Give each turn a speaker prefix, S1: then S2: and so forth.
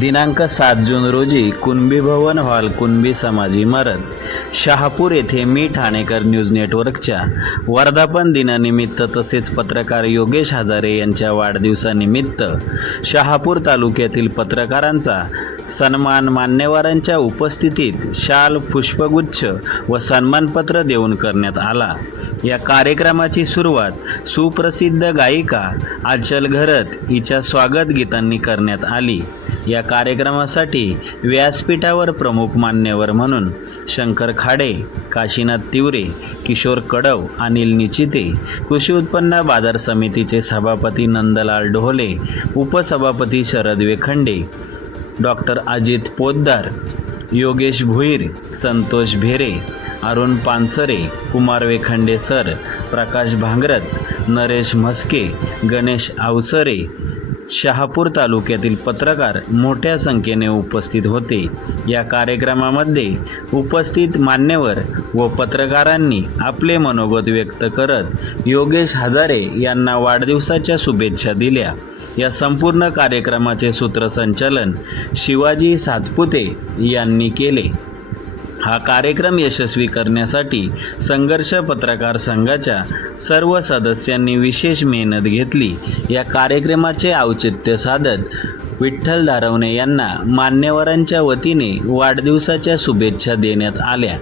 S1: दिनांक सात जून रोजी कुणबी भवन हॉल कुणबी समाज इमारत शहापूर येथे मी ठाणेकर न्यूज नेटवर्कच्या वर्धापन दिनानिमित्त तसेच पत्रकार योगेश हजारे यांच्या वाढदिवसानिमित्त शहापूर तालुक्यातील पत्रकारांचा सन्मान मान्यवरांच्या उपस्थितीत शाल पुष्पगुच्छ व सन्मानपत्र देऊन करण्यात आला. या कार्यक्रमाची सुरुवात सुप्रसिद्ध गायिका आचल घरत हिच्या स्वागत गीतांनी करण्यात आली. या कार्यक्रमासाठी व्यासपीठावर प्रमुख मान्यवर म्हणून शंकर खाडे काशीनाथ तिवरे किशोर कडव अनिल निचिते कृषी उत्पन्न बाजार समितीचे सभापती नंदलाल डोहले उपसभापती शरद वेखंडे डॉक्टर अजित पोद्दार योगेश भुईर संतोष भेरे अरुण पानसरे कुमार वेखंडे सर प्रकाश भांगरत नरेश म्हस्के गणेश आवसरे शहापूर तालुक्यातील पत्रकार मोठ्या संख्येने उपस्थित होते. या कार्यक्रमामध्ये उपस्थित मान्यवर व पत्रकारांनी आपले मनोगत व्यक्त करत योगेश हजारे यांना वाढदिवसाच्या शुभेच्छा दिल्या. या संपूर्ण कार्यक्रमाचे सूत्रसंचालन शिवाजी सातपुते यांनी केले. हा कार्यक्रम यशस्वी करण्यासाठी संघर्ष पत्रकार संघाच्या सर्व सदस्यांनी विशेष मेहनत घेतली. या कार्यक्रमाचे औचित्य साधत विठ्ठल दारवणे यांना मान्यवरांच्या वतीने वाढदिवसाच्या शुभेच्छा देण्यात आल्या.